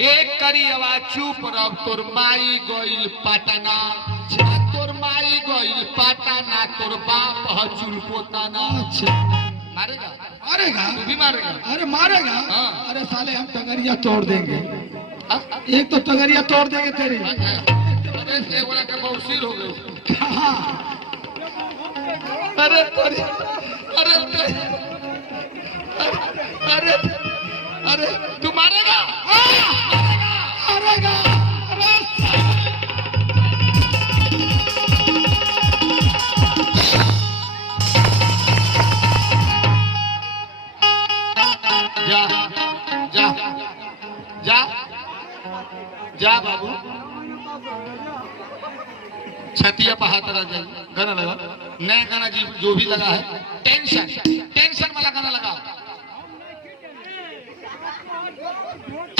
एक करी आवाज चुप रह तोर माई गइल पटना तोर माई गइल पटना तोर बाप हचुल पोताना। अच्छा मारेगा मारेगा तू भी मारेगा। अरे मारेगा हाँ। अरे साले हम टंगरिया तोड़ देंगे हाँ? एक तो टंगरिया तोड़ देंगे तेरी अरे एक वाला का बौसीर हो गए। हाँ अरे अरे अरे अरे तू मारेगा मारेगा जा जा जा जा बाबू छतिया पर हाथ रख जाए गाना लगा नया गाना जो भी लगा है टेंशन वाला गाना लगा।